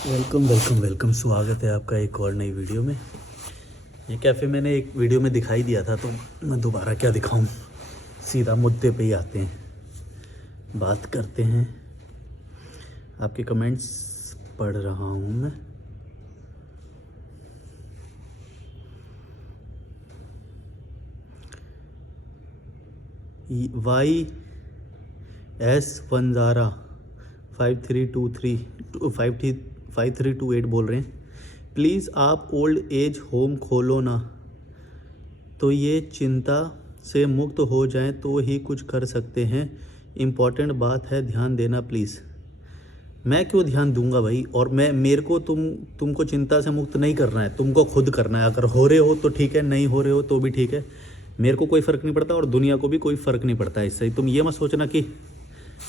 Welcome welcome welcome, स्वागत है आपका एक और नई वीडियो में। ये कैफ़े मैंने एक वीडियो में दिखाई दिया था, तो मैं दोबारा क्या दिखाऊं, सीधा मुद्दे पे ही आते हैं, बात करते हैं। आपके कमेंट्स पढ़ रहा हूं मैं। वाई एस वंजारा 5323 बोल रहे हैं, प्लीज़ आप ओल्ड एज होम खोलो ना, तो ये चिंता से मुक्त हो जाएं तो ही कुछ कर सकते हैं। इम्पॉर्टेंट बात है, ध्यान देना प्लीज़। मैं क्यों ध्यान दूंगा भाई? और मेरे को तुमको चिंता से मुक्त नहीं करना है, तुमको खुद करना है। अगर हो रहे हो तो ठीक है, नहीं हो रहे हो तो भी ठीक है, मेरे को कोई फ़र्क नहीं पड़ता और दुनिया को भी कोई फ़र्क नहीं पड़ता इससे। तुम ये मत सोचना कि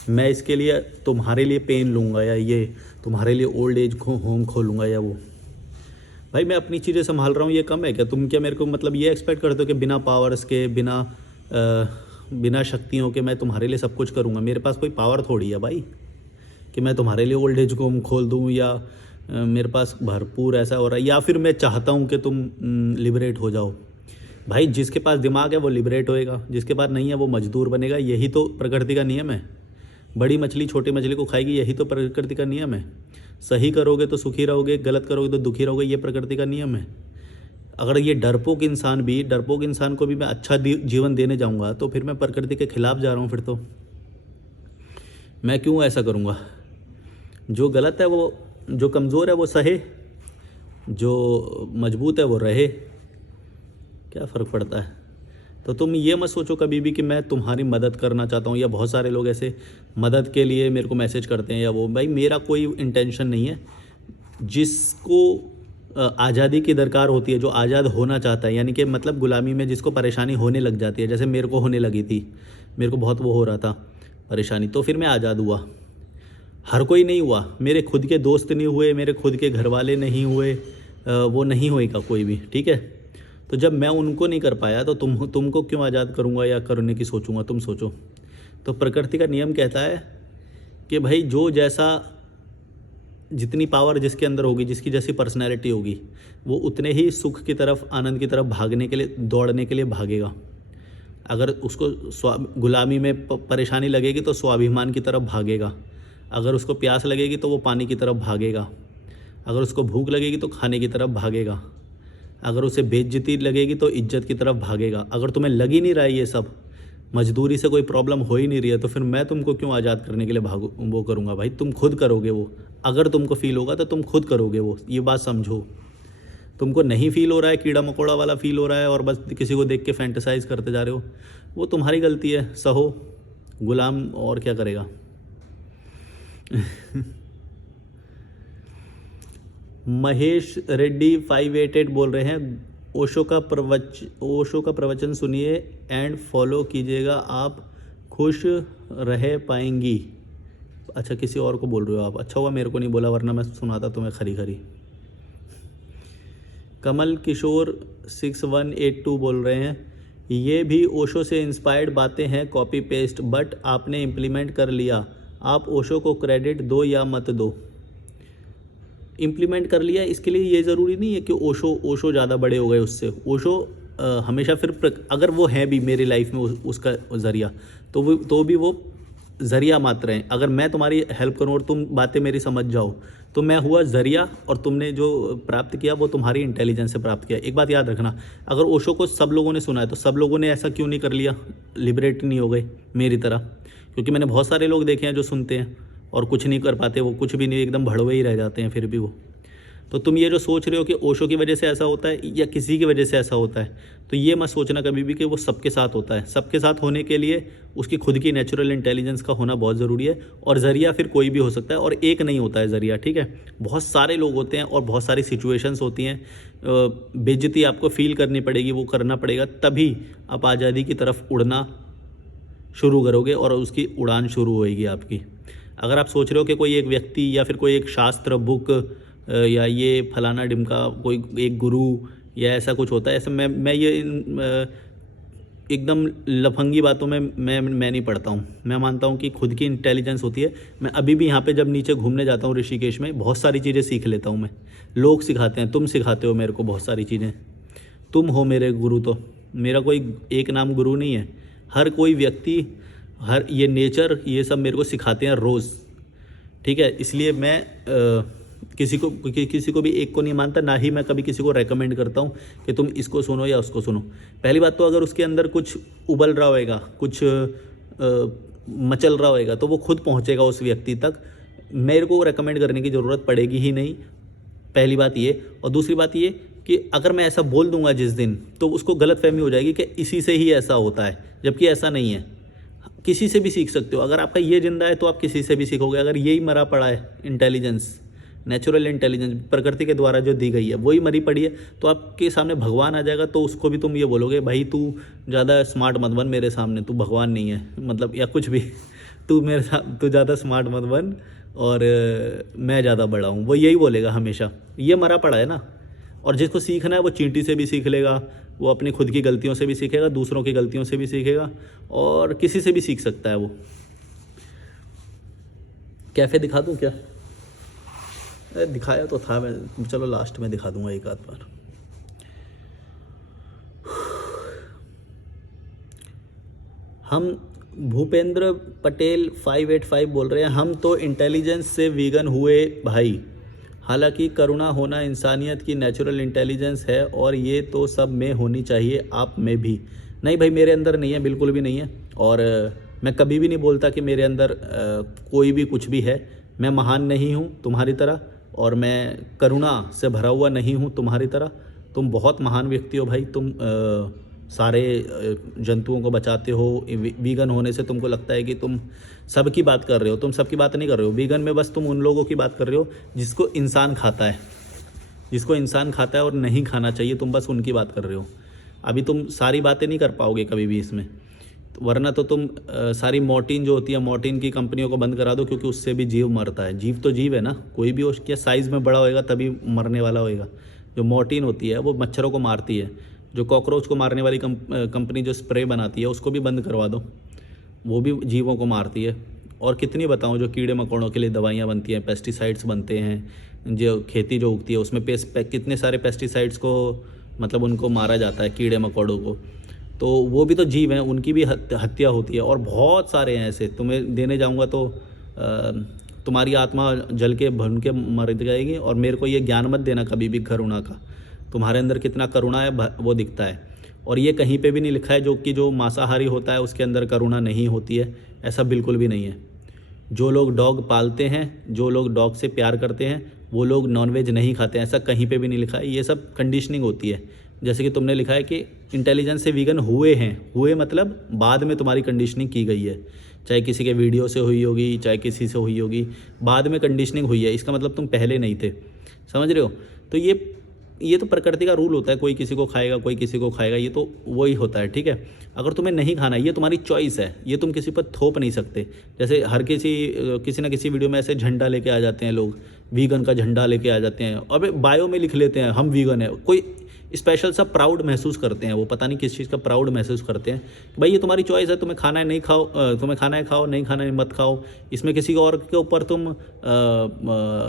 मैं इसके लिए तुम्हारे लिए पेन लूँगा या ये तुम्हारे लिए ओल्ड एज होम खोलूँगा या वो। भाई मैं अपनी चीज़ें संभाल रहा हूँ, ये कम है क्या? तुम क्या मेरे को मतलब ये एक्सपेक्ट करते हो कि बिना पावर्स के, बिना शक्तियों के मैं तुम्हारे लिए सब कुछ करूँगा? मेरे पास कोई पावर थोड़ी है भाई कि मैं तुम्हारे लिए ओल्ड एज होम खोल दूँ, या मेरे पास भरपूर ऐसा हो रहा है, या फिर मैं चाहता हूँ कि तुम लिबरेट हो जाओ। भाई जिसके पास दिमाग है वो लिबरेट होएगा, जिसके पास नहीं है वो मजदूर बनेगा। यही तो प्रकृति का नियम है। बड़ी मछली छोटी मछली को खाएगी, यही तो प्रकृति का नियम है। सही करोगे तो सुखी रहोगे, गलत करोगे तो दुखी रहोगे, ये प्रकृति का नियम है। अगर ये डरपोक इंसान को भी मैं अच्छा जीवन देने जाऊंगा तो फिर मैं प्रकृति के खिलाफ जा रहा हूँ। फिर तो मैं क्यों ऐसा करूँगा? जो गलत है वो, जो कमज़ोर है वो सहे, जो मजबूत है वो रहे, क्या फ़र्क पड़ता है? तो तुम ये मत सोचो कभी भी कि मैं तुम्हारी मदद करना चाहता हूँ, या बहुत सारे लोग ऐसे मदद के लिए मेरे को मैसेज करते हैं या वो। भाई मेरा कोई इंटेंशन नहीं है। जिसको आज़ादी की दरकार होती है, जो आज़ाद होना चाहता है, यानी कि मतलब गुलामी में जिसको परेशानी होने लग जाती है, जैसे मेरे को होने लगी थी, मेरे को बहुत वो हो रहा था परेशानी, तो फिर मैं आज़ाद हुआ। हर कोई नहीं हुआ, मेरे खुद के दोस्त नहीं हुए, मेरे खुद के घर वाले नहीं हुए, वो नहीं होएगा कोई भी, ठीक है? तो जब मैं उनको नहीं कर पाया तो तुमको क्यों आज़ाद करूँगा या करने की सोचूंगा? तुम सोचो। तो प्रकृति का नियम कहता है कि भाई जो जैसा, जितनी पावर जिसके अंदर होगी, जिसकी जैसी पर्सनैलिटी होगी, वो उतने ही सुख की तरफ, आनंद की तरफ भागने के लिए, दौड़ने के लिए भागेगा। अगर उसको गुलामी में परेशानी लगेगी तो स्वाभिमान की तरफ भागेगा। अगर उसको प्यास लगेगी तो वो पानी की तरफ भागेगा। अगर उसको भूख लगेगी तो खाने की तरफ भागेगा। अगर उसे बेइज्जती लगेगी तो इज्जत की तरफ भागेगा। अगर तुम्हें लग ही नहीं रहा है ये सब, मजदूरी से कोई प्रॉब्लम हो ही नहीं रही है, तो फिर मैं तुमको क्यों आज़ाद करने के लिए वो करूँगा? भाई तुम खुद करोगे वो। अगर तुमको फील होगा तो तुम खुद करोगे वो, ये बात समझो। तुमको नहीं फील हो रहा है, कीड़ा मकोड़ा वाला फील हो रहा है और बस किसी को देख के फैंटेसाइज करते जा रहे हो, वो तुम्हारी गलती है। सहो, गुलाम और क्या करेगा? महेश रेड्डी 588 बोल रहे हैं, ओशो का प्रवचन सुनिए एंड फॉलो कीजिएगा, आप खुश रह पाएंगी। अच्छा, किसी और को बोल रहे हो आप? अच्छा हुआ मेरे को नहीं बोला, वरना मैं सुनाता तुम्हें खरी खरी। कमल किशोर 6182 बोल रहे हैं, ये भी ओशो से इंस्पायर्ड बातें हैं, कॉपी पेस्ट, बट आपने इम्प्लीमेंट कर लिया। आप ओशो को क्रेडिट दो या मत दो। इम्प्लीमेंट कर लिया, इसके लिए ये ज़रूरी नहीं है कि ओशो ज़्यादा बड़े हो गए उससे। ओशो हमेशा फिर अगर वो है भी मेरी लाइफ में उसका ज़रिया, तो भी वो ज़रिया मात्र हैं। अगर मैं तुम्हारी हेल्प करूँ और तुम बातें मेरी समझ जाओ तो मैं हुआ ज़रिया, और तुमने जो प्राप्त किया वो तुम्हारी इंटेलिजेंस से प्राप्त किया। एक बात याद रखना, अगर ओशो को सब लोगों ने सुना है तो सब लोगों ने ऐसा क्यों नहीं कर लिया, लिबरेट नहीं हो गए मेरी तरह? क्योंकि मैंने बहुत सारे लोग देखे हैं जो सुनते हैं और कुछ नहीं कर पाते, वो कुछ भी नहीं, एकदम भड़वे ही रह जाते हैं फिर भी वो। तो तुम ये जो सोच रहे हो कि ओशो की वजह से ऐसा होता है या किसी की वजह से ऐसा होता है, तो ये मत सोचना कभी भी कि वो सबके साथ होता है। सबके साथ होने के लिए उसकी खुद की नेचुरल इंटेलिजेंस का होना बहुत ज़रूरी है, और ज़रिया फिर कोई भी हो सकता है, और एक नहीं होता है ज़रिया, ठीक है? बहुत सारे लोग होते हैं और बहुत सारी सिचुएशंस होती हैं। बेइज्जती आपको फील करनी पड़ेगी, वो करना पड़ेगा, तभी आप आज़ादी की तरफ उड़ना शुरू करोगे और उसकी उड़ान शुरू होएगी आपकी। अगर आप सोच रहे हो कि कोई एक व्यक्ति या फिर कोई एक शास्त्र बुक या ये फलाना डिमका कोई एक गुरु या ऐसा कुछ होता है, ऐसा मैं ये एकदम लफंगी बातों में मैं नहीं पढ़ता हूँ। मैं मानता हूँ कि खुद की इंटेलिजेंस होती है। मैं अभी भी यहाँ पे जब नीचे घूमने जाता हूँ ऋषिकेश में, बहुत सारी चीज़ें सीख लेता हूँ मैं। लोग सिखाते हैं, तुम सिखाते हो मेरे को बहुत सारी चीज़ें। तुम हो मेरे गुरु। तो मेरा कोई एक नाम गुरु नहीं है। हर कोई व्यक्ति, हर ये नेचर, ये सब मेरे को सिखाते हैं रोज़, ठीक है। इसलिए मैं किसी को भी एक को नहीं मानता, ना ही मैं कभी किसी को रेकमेंड करता हूँ कि तुम इसको सुनो या उसको सुनो। पहली बात तो अगर उसके अंदर कुछ उबल रहा होएगा, कुछ मचल रहा होएगा, तो वो खुद पहुँचेगा उस व्यक्ति तक। मेरे को रेकमेंड करने की ज़रूरत पड़ेगी ही नहीं, पहली बात ये। और दूसरी बात ये कि अगर मैं ऐसा बोल दूंगा जिस दिन, तो उसको गलतफहमी हो जाएगी कि इसी से ही ऐसा होता है, जबकि ऐसा नहीं है। किसी से भी सीख सकते हो। अगर आपका ये जिंदा है तो आप किसी से भी सीखोगे। अगर यही मरा पड़ा है इंटेलिजेंस, नेचुरल इंटेलिजेंस प्रकृति के द्वारा जो दी गई है, वही मरी पड़ी है, तो आपके सामने भगवान आ जाएगा, तो उसको भी तुम ये बोलोगे भाई तू ज़्यादा स्मार्ट मत बन मेरे सामने, तू भगवान नहीं है, मतलब या कुछ भी। तू ज़्यादा स्मार्ट मत बन और मैं ज़्यादा बड़ा हूँ, वो यही बोलेगा हमेशा। ये मरा पड़ा है ना। और जिसको सीखना है वो चींटी से भी सीख लेगा, वो अपनी खुद की गलतियों से भी सीखेगा, दूसरों की गलतियों से भी सीखेगा, और किसी से भी सीख सकता है वो। कैफ़े दिखा दूँ क्या? दिखाया तो था मैं, चलो लास्ट में दिखा दूंगा एक आध बार। हम भूपेंद्र पटेल 585 बोल रहे हैं, हम तो इंटेलिजेंस से वीगन हुए भाई। हालांकि करुणा होना इंसानियत की नेचुरल इंटेलिजेंस है, और ये तो सब में होनी चाहिए, आप में भी। नहीं भाई, मेरे अंदर नहीं है, बिल्कुल भी नहीं है। और मैं कभी भी नहीं बोलता कि मेरे अंदर कोई भी कुछ भी है। मैं महान नहीं हूँ तुम्हारी तरह, और मैं करुणा से भरा हुआ नहीं हूँ तुम्हारी तरह। तुम बहुत महान व्यक्ति हो भाई। तुम सारे जंतुओं को बचाते हो। वीगन होने से तुमको लगता है कि तुम सबकी बात कर रहे हो। तुम सबकी बात नहीं कर रहे हो। वीगन में बस तुम उन लोगों की बात कर रहे हो जिसको इंसान खाता है, जिसको इंसान खाता है और नहीं खाना चाहिए, तुम बस उनकी बात कर रहे हो। अभी तुम सारी बातें नहीं कर पाओगे कभी भी इसमें, वरना तो तुम सारी मॉर्टिन जो होती है, मॉर्टिन की कंपनियों को बंद करा दो, क्योंकि उससे भी जीव मरता है। जीव तो जीव है ना, कोई भी उसके साइज़ में बड़ा होएगा तभी मरने वाला होएगा। जो मॉर्टिन होती है वो मच्छरों को मारती है। जो कॉकरोच को मारने वाली कंपनी जो स्प्रे बनाती है, उसको भी बंद करवा दो, वो भी जीवों को मारती है। और कितनी बताऊँ, जो कीड़े मकोड़ों के लिए दवाइयाँ बनती हैं, पेस्टिसाइड्स बनते हैं, जो खेती जो उगती है उसमें कितने सारे पेस्टिसाइड्स को मतलब उनको मारा जाता है, कीड़े मकोड़ों को। तो वो भी तो जीव हैं, उनकी भी हत्या होती है। और बहुत सारे हैं ऐसे, तुम्हें देने जाऊंगा तो तुम्हारी आत्मा जल के भन के मर जाएगी। और मेरे को ये ज्ञान मत देना कभी भी करुणा का। तुम्हारे अंदर कितना करुणा है वो दिखता है। और ये कहीं पे भी नहीं लिखा है जो मांसाहारी होता है उसके अंदर करुणा नहीं होती है, ऐसा बिल्कुल भी नहीं है। जो लोग डॉग पालते हैं, जो लोग डॉग से प्यार करते हैं, वो लोग नॉनवेज नहीं खाते हैं, ऐसा कहीं पे भी नहीं लिखा है। ये सब कंडीशनिंग होती है। जैसे कि तुमने लिखा है कि इंटेलिजेंस से वीगन हुए हैं, हुए मतलब बाद में तुम्हारी कंडीशनिंग की गई है। चाहे किसी के वीडियो से हुई होगी, चाहे किसी से हुई होगी, बाद में कंडीशनिंग हुई है, इसका मतलब तुम पहले नहीं थे। समझ रहे हो? तो ये तो प्रकृति का रूल होता है, कोई किसी को खाएगा, कोई किसी को खाएगा, ये तो वही होता है, ठीक है। अगर तुम्हें नहीं खाना, ये तुम्हारी चॉइस है, ये तुम किसी पर थोप नहीं सकते। जैसे हर किसी ना किसी वीडियो में ऐसे झंडा लेके आ जाते हैं लोग, वीगन का झंडा लेके आ जाते हैं। अबे बायो में लिख लेते हैं हम वीगन है, कोई स्पेशल सा प्राउड महसूस करते हैं, वो पता नहीं किस चीज़ का प्राउड महसूस करते हैं। भाई ये तुम्हारी चॉइस है, तुम्हें खाना है नहीं खाओ, तुम्हें खाना है खाओ, नहीं खाना है मत खाओ। इसमें किसी और के ऊपर तुम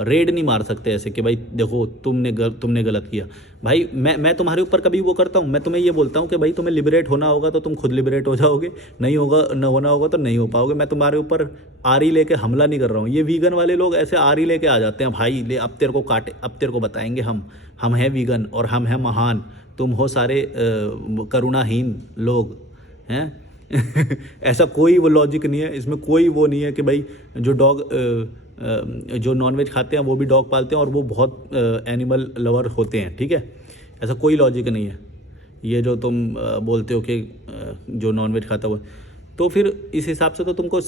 रेड नहीं मार सकते ऐसे कि भाई देखो तुमने गलत किया। भाई मैं तुम्हारे ऊपर कभी वो करता हूँ? मैं तुम्हें ये बोलता हूँ कि भाई तुम्हें लिबरेट होना होगा तो तुम खुद लिबरेट हो जाओगे, नहीं होना होगा तो नहीं हो पाओगे। मैं तुम्हारे ऊपर आरी लेके हमला नहीं कर रहा हूँ। ये वीगन वाले लोग ऐसे आरी लेके आ जाते हैं, भाई ले अब तेरे को काटे, अब तेरे को बताएंगे हम हैं वीगन और हम हैं महान, तुम हो सारे करुणाहीन लोग हैं। ऐसा कोई वो लॉजिक नहीं है इसमें, कोई वो नहीं है कि भाई जो नॉनवेज खाते हैं वो भी डॉग पालते हैं और वो बहुत एनिमल लवर होते हैं, ठीक है। ऐसा कोई लॉजिक नहीं है। ये जो तुम बोलते हो कि जो नॉनवेज खाता हुआ, तो फिर इस हिसाब से तो तुमको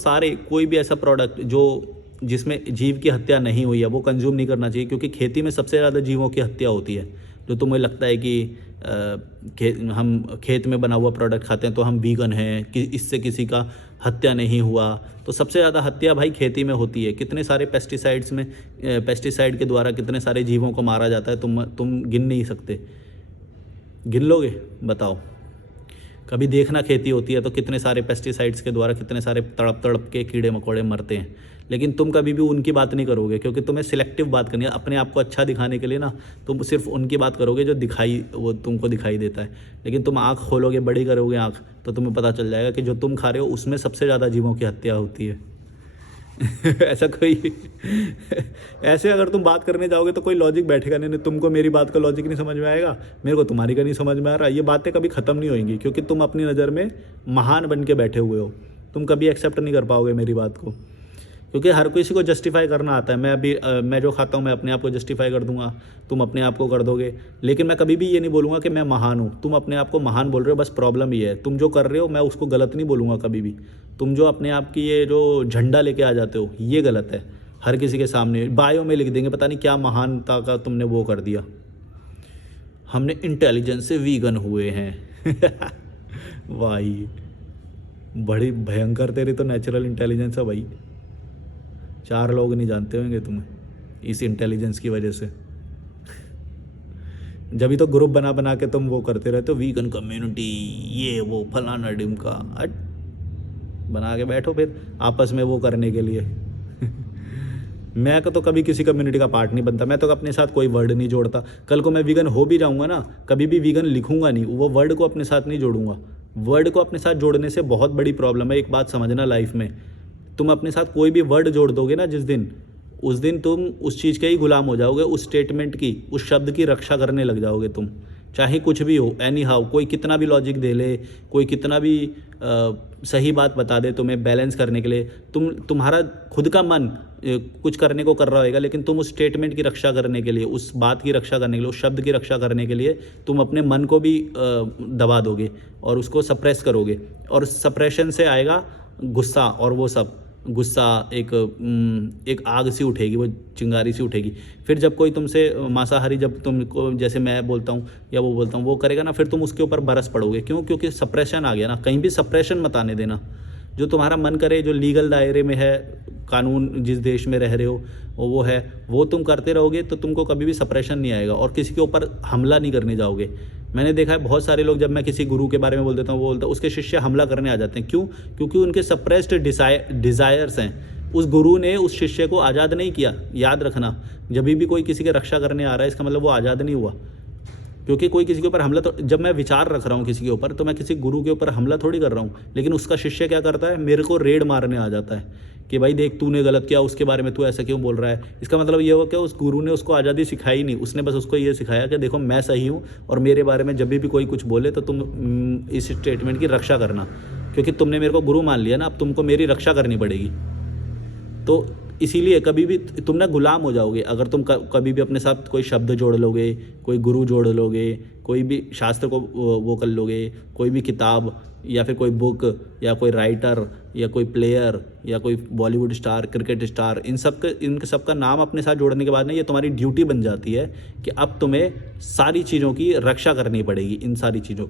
कोई भी ऐसा प्रोडक्ट जिसमें जीव की हत्या नहीं हुई है वो कंज्यूम नहीं करना चाहिए। क्योंकि खेती में सबसे ज़्यादा जीवों की हत्या होती है। जो तुम्हें लगता है कि हम खेत में बना हुआ प्रोडक्ट खाते हैं तो हम वीगन हैं, कि इससे किसी का हत्या नहीं हुआ, तो सबसे ज़्यादा हत्या भाई खेती में होती है। कितने सारे पेस्टिसाइड के द्वारा कितने सारे जीवों को मारा जाता है, तुम गिन नहीं सकते। गिन लोगे? बताओ। कभी देखना खेती होती है तो कितने सारे पेस्टिसाइड्स के द्वारा कितने सारे तड़प तड़प के कीड़े मकोड़े मरते हैं, लेकिन तुम कभी भी उनकी बात नहीं करोगे क्योंकि तुम्हें सिलेक्टिव बात करनी है अपने आप को अच्छा दिखाने के लिए ना। तुम सिर्फ उनकी बात करोगे जो वो तुमको दिखाई देता है। लेकिन तुम आँख खोलोगे, बड़ी करोगे आँख, तो तुम्हें पता चल जाएगा कि जो तुम खा रहे हो उसमें सबसे ज़्यादा जीवों की हत्या होती है। ऐसा कोई ऐसे अगर तुम बात करने जाओगे तो कोई लॉजिक बैठेगा नहीं। तुमको मेरी बात का लॉजिक नहीं समझ में आएगा, मेरे को तुम्हारी का नहीं समझ में आ रहा। ये बातें कभी ख़त्म नहीं होंगी क्योंकि तुम अपनी नज़र में महान बन के बैठे हुए हो। तुम कभी एक्सेप्ट नहीं कर पाओगे मेरी बात को, क्योंकि हर किसी को जस्टिफाई करना आता है। मैं जो खाता हूँ मैं अपने आप को जस्टिफाई कर दूंगा, तुम अपने आप को कर दोगे। लेकिन मैं कभी भी ये नहीं बोलूँगा कि मैं महान हूँ। तुम अपने आप को महान बोल रहे हो, बस प्रॉब्लम ये है तुम जो कर रहे हो मैं उसको गलत नहीं बोलूँगा कभी भी। तुम जो अपने आप की ये जो झंडा लेके आ जाते हो ये गलत है। हर किसी के सामने बायो में लिख देंगे पता नहीं क्या महानता का तुमने वो कर दिया, हमने इंटेलिजेंस से वीगन हुए हैं। भाई बड़ी भयंकर तेरी तो नेचुरल इंटेलिजेंस है भाई। 4 लोग नहीं जानते होंगे तुम्हें इस इंटेलिजेंस की वजह से। जब भी तो ग्रुप बना बना के तुम वो करते रहते हो, वीगन कम्युनिटी ये वो फलाना डिमका, हट बना के बैठो फिर आपस में वो करने के लिए। मैं तो कभी किसी कम्युनिटी का पार्ट नहीं बनता। मैं तो अपने साथ कोई वर्ड नहीं जोड़ता। कल को मैं वीगन हो भी जाऊंगा ना, कभी भी वीगन लिखूंगा नहीं, वो वर्ड को अपने साथ नहीं जोड़ूंगा। वर्ड को अपने साथ जोड़ने से बहुत बड़ी प्रॉब्लम है। एक बात समझना लाइफ में, तुम अपने साथ कोई भी वर्ड जोड़ दोगे ना जिस दिन, उस दिन तुम उस चीज़ के ही गुलाम हो जाओगे, उस स्टेटमेंट की, उस शब्द की रक्षा करने लग जाओगे तुम, चाहे कुछ भी हो। एनी हाउ कोई कितना भी लॉजिक दे ले, कोई कितना भी सही बात बता दे तुम्हें बैलेंस करने के लिए, तुम्हारा खुद का मन कुछ करने को कर रहा होगा, लेकिन तुम उस स्टेटमेंट की रक्षा करने के लिए, उस बात की रक्षा करने के लिए, उस शब्द की रक्षा करने के लिए तुम अपने मन को भी दबा दोगे और उसको सप्रेस करोगे। और सप्रेशन से आएगा गुस्सा, और वो सब गुस्सा एक आग सी उठेगी, वो चिंगारी सी उठेगी। फिर जब कोई तुमसे मांसाहारी, जब तुमको जैसे मैं बोलता हूँ या वो बोलता हूँ वो करेगा ना, फिर तुम उसके ऊपर बरस पड़ोगे। क्यों? क्योंकि सप्रेशन आ गया ना। कहीं भी सप्रेशन मत आने देना। जो तुम्हारा मन करे, जो लीगल दायरे में है, कानून जिस देश में रह रहे हो वो है, वो तुम करते रहोगे तो तुमको कभी भी सप्रेशन नहीं आएगा और किसी के ऊपर हमला नहीं करने जाओगे। मैंने देखा है बहुत सारे लोग, जब मैं किसी गुरु के बारे में बोल देता हूँ, वो बोलता है उसके शिष्य हमला करने आ जाते हैं। क्यों? क्योंकि उनके सप्रेस्ड डिज़ायर्स हैं। उस गुरु ने उस शिष्य को आज़ाद नहीं किया। याद रखना, जब भी कोई किसी के रक्षा करने आ रहा है इसका मतलब वो आज़ाद नहीं हुआ। क्योंकि कोई किसी के ऊपर हमला, तो जब मैं विचार रख रहा हूँ किसी के ऊपर, तो मैं किसी गुरु के ऊपर हमला थोड़ी कर रहा हूँ। लेकिन उसका शिष्य क्या करता है, मेरे को रेड मारने आ जाता है कि भाई देख तूने गलत किया, उसके बारे में तू ऐसा क्यों बोल रहा है। इसका मतलब ये हुआ कि उस गुरु ने उसको आज़ादी सिखाई नहीं, उसने बस उसको ये सिखाया कि देखो मैं सही हूँ और मेरे बारे में जब भी कोई कुछ बोले तो तुम इस स्टेटमेंट की रक्षा करना, क्योंकि तुमने मेरे को गुरु मान लिया ना, अब तुमको मेरी रक्षा करनी पड़ेगी। तो इसीलिए कभी भी तुम ना गुलाम हो जाओगे अगर तुम कभी भी अपने साथ कोई शब्द जोड़ लोगे, कोई गुरु जोड़ लोगे, कोई भी शास्त्र को वो कर लोगे, कोई भी किताब या फिर कोई बुक या कोई राइटर या कोई प्लेयर या कोई बॉलीवुड स्टार, क्रिकेट स्टार, इन सब का नाम अपने साथ जोड़ने के बाद ना ये तुम्हारी ड्यूटी बन जाती है कि अब तुम्हें सारी चीज़ों की रक्षा करनी पड़ेगी, इन सारी चीज़ों।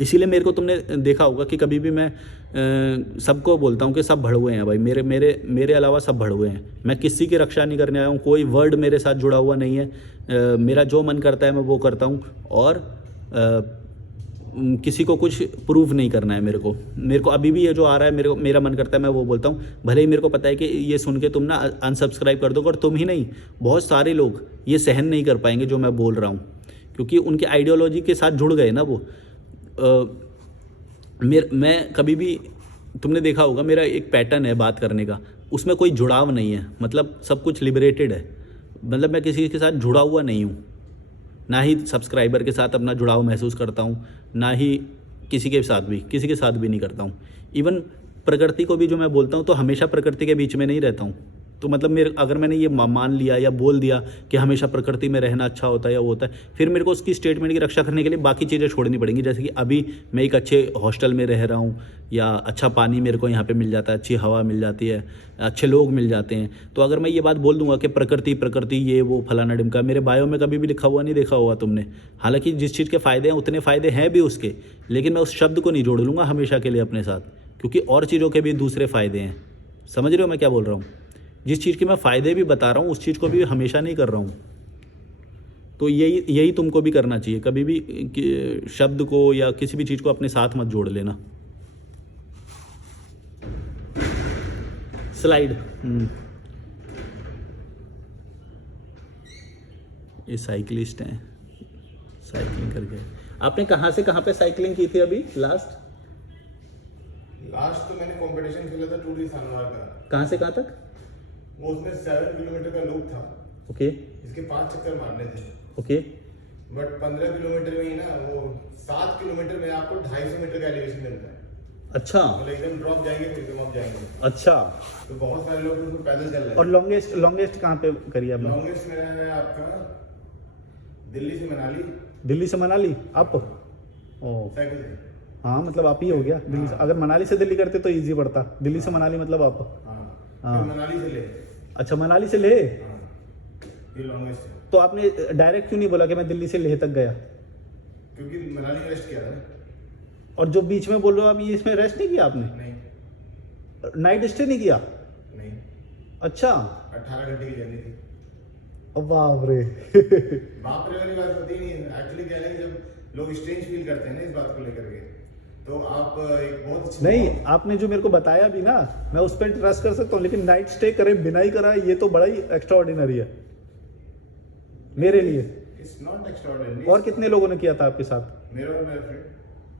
इसीलिए मेरे को तुमने देखा होगा कि कभी भी मैं सबको बोलता हूँ कि सब भड़ुए हैं भाई, मेरे अलावा सब भड़ुए हैं। मैं किसी की रक्षा नहीं करने आया हूँ, कोई वर्ड मेरे साथ जुड़ा हुआ नहीं है। मेरा जो मन करता है मैं वो करता हूँ और किसी को कुछ प्रूव नहीं करना है। मेरे को अभी भी ये जो आ रहा है मेरा मन करता है मैं वो बोलता हूँ, भले ही मेरे को पता है कि ये सुन के तुम ना अनसब्सक्राइब कर दोगे, और तुम ही नहीं बहुत सारे लोग ये सहन नहीं कर पाएंगे जो मैं बोल रहा हूँ, क्योंकि उनके आइडियोलॉजी के साथ जुड़ गए ना वो। मैं कभी भी, तुमने देखा होगा मेरा एक पैटर्न है बात करने का, उसमें कोई जुड़ाव नहीं है, मतलब सब कुछ लिबरेटेड है। मतलब मैं किसी के साथ जुड़ा हुआ नहीं हूँ, ना ही सब्सक्राइबर के साथ अपना जुड़ाव महसूस करता हूँ, ना ही किसी के साथ भी नहीं करता हूँ। इवन प्रकृति को भी जो मैं बोलता हूँ तो हमेशा प्रकृति के बीच में नहीं रहता हूँ। तो मतलब अगर मैंने ये मान लिया या बोल दिया कि हमेशा प्रकृति में रहना अच्छा होता है या वो होता है, फिर मेरे को उसकी स्टेटमेंट की रक्षा करने के लिए बाकी चीज़ें छोड़नी पड़ेंगी। जैसे कि अभी मैं एक अच्छे हॉस्टल में रह रहा हूँ, या अच्छा पानी मेरे को यहाँ पे मिल जाता है, अच्छी हवा मिल जाती है, अच्छे लोग मिल जाते हैं। तो अगर मैं ये बात बोल दूंगा कि प्रकृति ये वो फलाना डिमका, मेरे बायो में कभी भी लिखा हुआ नहीं देखा होगा तुमने। हालांकि जिस चीज़ के फ़ायदे हैं उतने फ़ायदे हैं भी उसके, लेकिन मैं उस शब्द को नहीं जोड़ लूँगा हमेशा के लिए अपने साथ, क्योंकि और चीज़ों के भी दूसरे फ़ायदे हैं। समझ रहे हो मैं क्या बोल रहा हूँ? जिस चीज़ के मैं फ़ायदे भी बता रहा हूँ उस चीज़ को भी हमेशा नहीं कर रहा हूँ। तो यही यही तुमको भी करना चाहिए, कभी भी शब्द को या किसी भी चीज़ को अपने साथ मत जोड़ लेना। स्लाइड। ये साइकिलिस्ट हैं, साइकिलिंग करके। आपने कहाँ से कहाँ पे साइकिलिंग की थी अभी लास्ट? तो मैंने कंपटीशन खेला था टूरी सानवार का। कहाँ से कहाँ तक? वो उसमें 7 किलोमीटर का लूप था। ओके। इसके 5 चक्कर मारने थे। ओके। बट 15 किलोमीटर में ही ना, वो 7 किलोमीटर में आपको 250 मीटर का एलिवेशन मिलता है। अच्छा। मतलब एकदम ड्रॉप जाएंगे फिर एकदम अप जाएंगे। अच्छा। तो बहुत सारे लोग उसमें पैदल चल रहे हैं। और लॉन्गेस्ट कहाँ पे करी आपने? लॉन्गेस्ट मेरा है आपका दिल्ली से मनाली। दिल्ली से मनाली अप? ओ साइकिल से। हाँ, मतलब आप ही हो गया दिल्ली से। अगर मनाली से दिल्ली करते तो इजी पड़ता, दिल्ली से मनाली मतलब आप। हाँ, फिर मनाली से ले। अच्छा, मनाली से लेह। हाँ, ये लॉन्गेस्ट है। तो आपने डायरेक्ट क्यों नहीं बोला कि मैं दिल्ली से लेह तक गया? क्योंकि मनाली में रेस्ट किया था ना। और जो बीच में बोल रहे हो आप, ये इसमें रेस्ट नहीं किया आपने? नहीं। नाइट स्टे नहीं किया? नहीं। अच्छा। 18 घंटे की जर्नी थी। बाप रे। बाप रे वाली बात होती नहीं। एक्चुअली क्या है कि जब लोग स्ट्रेंज फील करते हैं ना इस बात को लेकर के, तो आप एक बहुत अच्छी नहीं, आपने जो मेरे को बताया भी ना, मैं उस पर ट्रस्ट कर सकता हूँ, लेकिन नाइट स्टे करे बिना ही करा, ये तो बड़ा ही एक्स्ट्रा ऑर्डिनरी है मेरे लिए। It's not extraordinary. और कितने लोगों ने किया था आपके साथ? मेरा और मेरा फ्रेंड।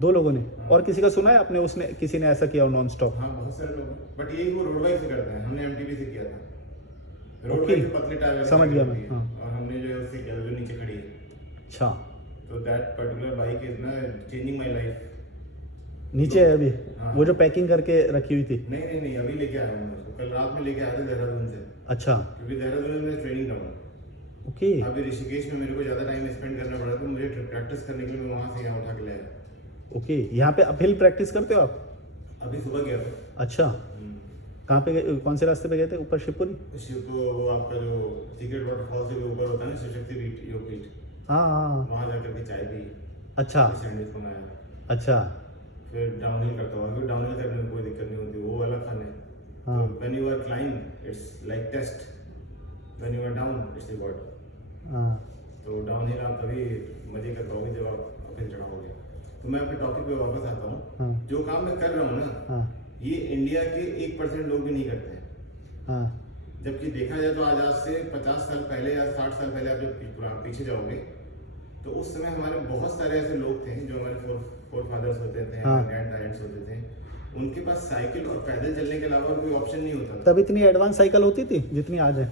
2 लोगों ने। और किसी का सुना है आपने, उसने किसी ने ऐसा किया नॉन स्टॉप? हाँ, बहुत सारे लोग हैं, बट यही वो रोड बाइक से करते हैं। हमने एमटीबी से किया था। Road Okay. बाइक पतले टायर वाली समझ गया मैं, होती है, हाँ। और हमने जो है उससे किया जो नीचे खड़ी है। अच्छा। तो दैट पर्टिकुलर बाइक इज ना चेंजिंग माय लाइफ। नीचे है अभी? हाँ। वो जो पैकिंग करके रखी हुई थी? नहीं, अभी लेके आया हूँ उसको। कल रात में लेके आए थे देहरादून से। अच्छा। क्योंकि देहरादून में ट्रेनिंग करूँगा। ओके। अभी ऋषिकेश में मेरे को ज़्यादा टाइम स्पेंड करना पड़ा, तो मुझे प्रैक्टिस करने के लिए मैं वहाँ से यहाँ उठा के ले आया। ओके, यहाँ पे अपहिल प्रैक्टिस करते हो आप? अभी सुबह गया था। अच्छा। कहाँ पे गए, कौन से रास्ते पे गए थे? ऊपर शिवपुरी? शिव को वो आपका जो सीक्रेट वाटरफॉल से ऊपर होता है ना, शिव शक्ति योग पीठ, हाँ हाँ। वहाँ जाकर के चाय पी, अच्छा। सैंडविच बनाया, अच्छा। फिर डाउनहिल करता हुआ। क्योंकि डाउनहिल करने में कोई दिक्कत नहीं होती, वो अलग फन है। हाँ। तो when you are climb it's like test, when you are down it's reward. हाँ। तो डाउनहिल आप तभी मजे कर पाओगे जब आप अपने चढ़ाओगे। तो मैं अपने टॉपिक पे वापस आता हूँ। हाँ। जो काम मैं कर रहा हूँ ना, हाँ। ये इंडिया के 1% लोग भी नहीं करते हैं। हाँ। जबकि देखा जाए तो आज से 50 साल पहले या 60 साल पहले आप जब पीछे जाओगे, तो उस समय हमारे बहुत सारे ऐसे लोग थे जो हमारे फोर फादर्स होते थे, हाँ। ग्रैंड पेरेंट्स होते थे। उनके पास साइकिल और पैदल चलने के अलावा कोई ऑप्शन नहीं होता था। तब इतनी एडवांस साइकिल होती थी जितनी आज है?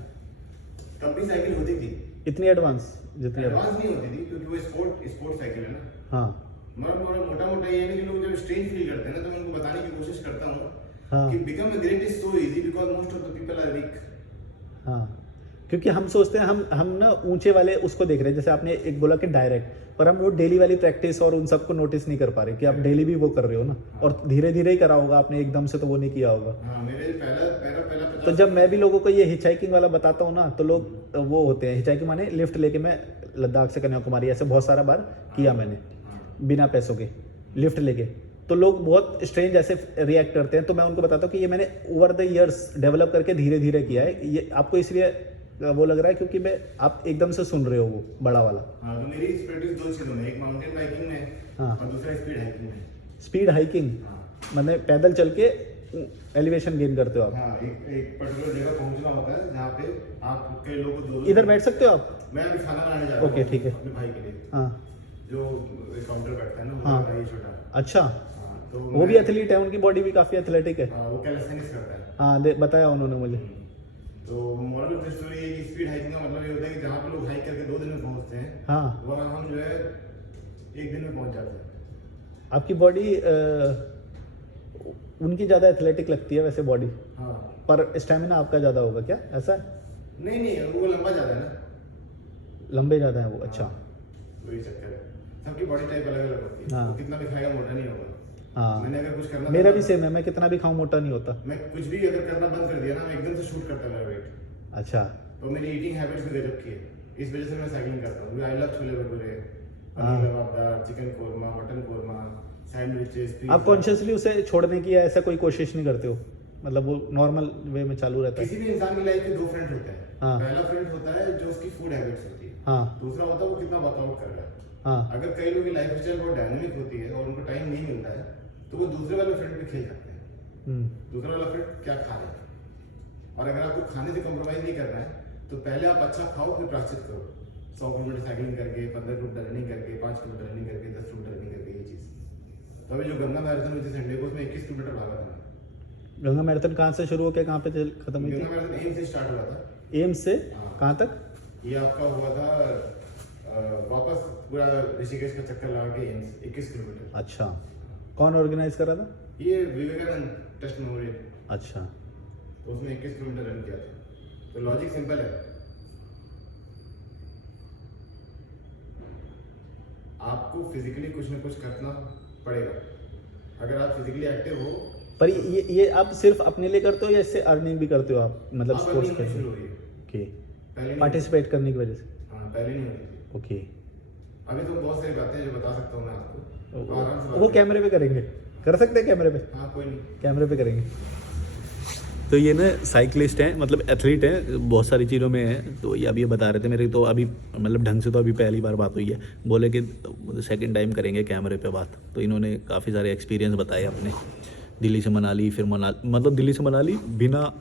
तब भी साइकिल होती थी। इतनी एडवांस जितनी एडवांस नहीं होती थी, क्योंकि वो स्पोर्ट साइकिल है ना। हाँ। मोटा मोटा ये है कि लोग जब स्ट्रेंज फील करते हैं ना, तो मैं उनको बताने की कोशिश करता हूँ हाँ। कि become a great is so easy because most of the people are weak. हाँ, क्योंकि हम सोचते हैं हम ना ऊंचे वाले उसको देख रहे हैं, जैसे आपने एक बोला कि डायरेक्ट, पर हम वो डेली वाली प्रैक्टिस और उन सबको नोटिस नहीं कर पा रहे कि आप डेली भी वो कर रहे हो ना। और धीरे धीरे ही करा होगा आपने, एकदम से तो वो नहीं किया होगा। हाँ, मेरे पहला तो जब मैं भी लोगों को ये हिचहाइकिंग वाला बताता हूँ ना, तो लोग वो होते हैं, हिचहाइकिंग माने लिफ्ट लेके मैं लद्दाख से कन्याकुमारी ऐसे बहुत सारा बार किया मैंने बिना पैसों के, लिफ्ट लेके। तो लोग बहुत स्ट्रेंज ऐसे रिएक्ट करते हैं। तो मैं उनको बताता हूँ कि ये मैंने ओवर द ईयर्स डेवलप करके धीरे धीरे किया है। ये आपको इसलिए वो लग रहा है क्योंकि मैं आप एकदम से सुन रहे हो वो बड़ा वाला। हाँ, तो मेरी प्रैक्टिस 2 चीजों में, एक माउंटेन बाइकिंग में, हाँ। और दूसरा स्पीड हाइकिंग में। स्पीड हाइकिंग मतलब पैदल चल के एलिवेशन गेन करते हो आप? हाँ, एक पर्टिकुलर जगह पहुंचना होता है जहाँ पे आप कई लोगों को इधर बैठ सकते हो आप? मैं अभी खाना बनाने जा रहा हूँ। ओके, ठीक है। अपने भाई के लिए, हाँ। जो काउंटर बैठता है ना, हाँ। वो भाई छोटा। अच्छा। हाँ, तो वो भी एथलीट है, उनकी बॉडी भी काफी एथलेटिक है। वो कैलिस्थेनिक्स करता है। हाँ, बताया उन्होंने मुझे। तो मोरल ऑफ द स्टोरी है कि स्पीड हाइकिंग का मतलब ये होता है कि जहाँ पे लोग हाइक करके 2 दिन में पहुंचते हैं, हाँ। वहाँ हम जो है 1 दिन में पहुंच जाते हैं। आपकी बॉडी उनकी ज़्यादा एथलेटिक लगती है वैसे बॉडी, हाँ। पर स्टेमिना आपका ज़्यादा होगा क्या, ऐसा है? नहीं, वो लंबा ज्यादा है ना। लंबे ज़्यादा है वो। अच्छा। वही चक्कर है, सबकी बॉडी टाइप अलग अलग होती है। हाँ। वो कितना भी खाएगा मोटा नहीं होगा। हाँ, मैंने अगर कुछ करना मेरा भी सेम है, मैं कितना भी खाऊं मोटा नहीं होता। मैं कुछ भी अगर करना बंद कर दिया ना, मैं एकदम से शूट करता मेरा वेट। अच्छा। तो मेरी ईटिंग हैबिट्स भी गजब की है, इस वजह से मैं साइकिलिंग करता हूँ। आई लव छोले भटूरे, हाँ। Paneer lababdar, chicken korma, mutton korma, sandwiches. आप कॉन्शियसली उसे छोड़ने की या ऐसा कोई कोशिश नहीं करते हो? मतलब वो नॉर्मल वे में चालू रहता है? किसी भी इंसान की लाइफ के 2 फ्रंट होते हैं। हाँ। पहला फ्रंट होता है जो उसकी फूड हैबिट्स होती है। हाँ दूसरा होता है वो कितना वर्कआउट कर रहा है। हाँ। अगर कई लोगों की लाइफ स्टाइल बहुत डायनामिक होती है और उनको टाइम नहीं मिलता है तो वो दूसरे वाले फ्रंट पे खेल सकते हैं। दूसरा वाला फ्रंट क्या खा रहे हैं, और अगर आपको खाने से कॉम्प्रोमाइज नहीं करना है तो पहले आप अच्छा खाओ फिर प्राश्चित करो। 100 किलोमीटर साइकिलिंग करके, 15 किलोमीटर रनिंग करके, 5 किलोमीटर रनिंग करके, 10 किलोमीटर रनिंग करके, ये चीज़। तो अभी जो गंगा मैराथन हुई थी संडे को, उसमें 21 किलोमीटर भागा था मैं। गंगा मैराथन कहाँ से शुरू होकर कहाँ पे खत्म हुई थी? गंगा मैराथन एम्स से स्टार्ट हुआ था। एम्स से हाँ। कहाँ तक? ये आपका हुआ था वापस पूरा ऋषिकेश का चक्कर लगा के एम्स 21 किलोमीटर। अच्छा, कौन ऑर्गेनाइज कर रहा था? ये विवेकानंद टेस्ट मेमोरियल। अच्छा। तो उसमें 21 किलोमीटर रन किया था। तो लॉजिक सिंपल है, आपको फिजिकली कुछ ना कुछ करना पड़ेगा। अगर आप फिजिकली एक्टिव हो पर ये आप सिर्फ अपने लिए करते हो या इससे अर्निंग भी करते हो आप, मतलब आप स्पोर्ट्स earning करते शुरू हो? हो रही है। ओके, पहले नहीं पार्टिसिपेट करने की वजह से? होती। हाँ, पहले नहीं होती थी। ओके। अभी तो बहुत सारी बातें हैं जो बता सकता हूँ मैं आपको, तो आराम से बात वो करें। कैमरे पे करेंगे, कर सकते हैं कैमरे पे? हाँ, कोई नहीं। कैमरे पे करेंगे। तो ये ना साइकिलिस्ट हैं, मतलब एथलीट हैं, बहुत सारी चीज़ों में हैं। तो ये अभी ये बता रहे थे मेरे, तो अभी मतलब ढंग से तो अभी पहली बार बात हुई है। बोले कि सेकंड टाइम करेंगे कैमरे पे बात। तो इन्होंने काफ़ी सारे एक्सपीरियंस बताए अपने, दिल्ली से मनाली, फिर मतलब दिल्ली से मनाली बिना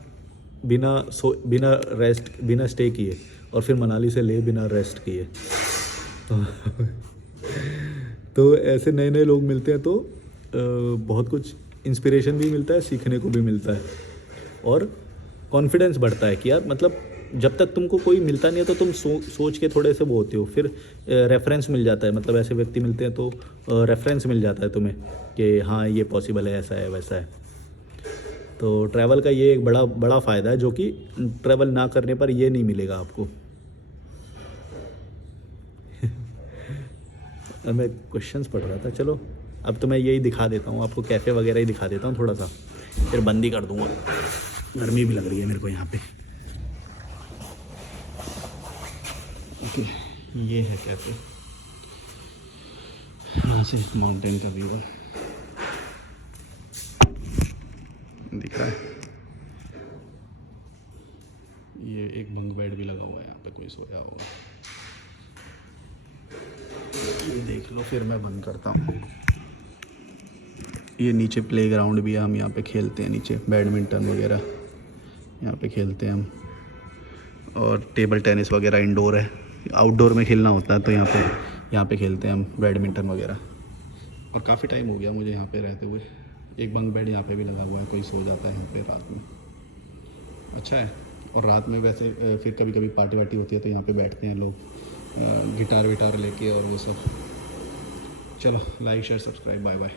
रेस्ट, बिना स्टे किए, और फिर मनाली से ले बिना रेस्ट किए। तो ऐसे नए नए लोग मिलते हैं तो बहुत कुछ इंस्पिरेशन भी मिलता है, सीखने को भी मिलता है, और कॉन्फिडेंस बढ़ता है कि यार मतलब जब तक तुमको कोई मिलता नहीं है तो तुम सोच के थोड़े से वो होते हो, फिर रेफरेंस मिल जाता है। मतलब ऐसे व्यक्ति मिलते हैं तो रेफरेंस मिल जाता है तुम्हें कि हाँ ये पॉसिबल है, ऐसा है, वैसा है। तो ट्रैवल का ये एक बड़ा फ़ायदा है जो कि ट्रैवल ना करने पर ये नहीं मिलेगा आपको। मैं क्वेश्चंस पढ़ रहा था। चलो अब तो मैं यही दिखा देता हूँ आपको, कैफ़े वगैरह ही दिखा देता हूँ थोड़ा सा, फिर बंद ही कर दूँगा। गर्मी भी लग रही है मेरे को यहाँ पे। ओके, ये है कैफ़े, यहाँ से माउंटेन का व्यू दिख रहा है। ये एक बंक बेड भी लगा हुआ है, यहाँ पे कोई सोया हुआ। ये देख लो, फिर मैं बंद करता हूँ। ये नीचे प्लेग्राउंड भी है, हम यहाँ पे खेलते हैं, नीचे बैडमिंटन वगैरह यहाँ पे खेलते हैं हम, और टेबल टेनिस वगैरह इंडोर है। आउटडोर में खेलना होता है तो यहाँ पे खेलते हैं हम बैडमिंटन वगैरह। और काफ़ी टाइम हो गया मुझे यहाँ पे रहते हुए। एक बंक बेड यहाँ पे भी लगा हुआ है, कोई सो जाता है यहाँ पे रात में, अच्छा है। और रात में वैसे फिर कभी कभी पार्टी वार्टी होती है तो यहाँ पे बैठते हैं लोग, गिटार विटार लेके और वो सब। चलो, like share subscribe, bye bye.